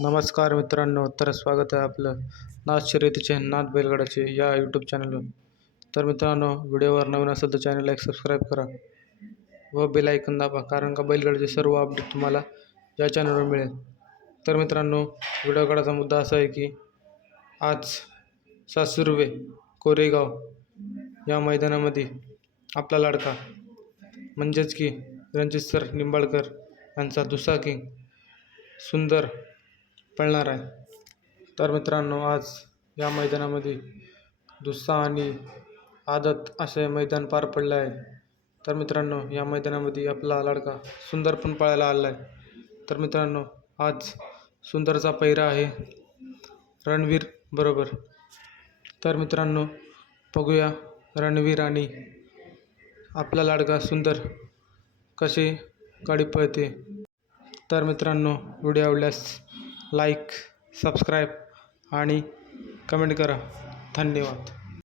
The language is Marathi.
नमस्कार मित्रांनो, तर स्वागत आहे आपलं नाथ शर्यतीचे नाथ बैलगाडाचे या यूट्यूब चॅनलवर. तर मित्रांनो, व्हिडिओवर नवीन असेल तर चॅनलला एक सबस्क्राईब करा व बेल आयकॉन दाबा, कारण का बैलगाडीचे सर्व अपडेट तुम्हाला या चॅनलवर मिळेल. तर मित्रांनो, व्हिडिओ काढायचा मुद्दा असा आहे की आज सासुर्वे कोरेगाव या मैदानामध्ये आपला लाडका म्हणजेच की रणजित सर निंबाळकर यांचा दुसाकी सुंदर पळणार आहे. तर मित्रांनो, आज या मैदानामध्ये दुस्सा आणि आदत असे मैदान पार पडले आहे. तर मित्रांनो, या मैदानामध्ये आपला लाडका सुंदर पण पळायला आला आहे. तर मित्रांनो, आज सुंदरचा पहिरा आहे रणवीर बरोबर. तर मित्रांनो, बघूया रणवीर आणि आपला लाडका सुंदर कशी गाडी पळते. तर मित्रांनो, व्हिडिओ आवडल्यास लाईक, सबस्क्राईब आणि कमेंट करा. धन्यवाद.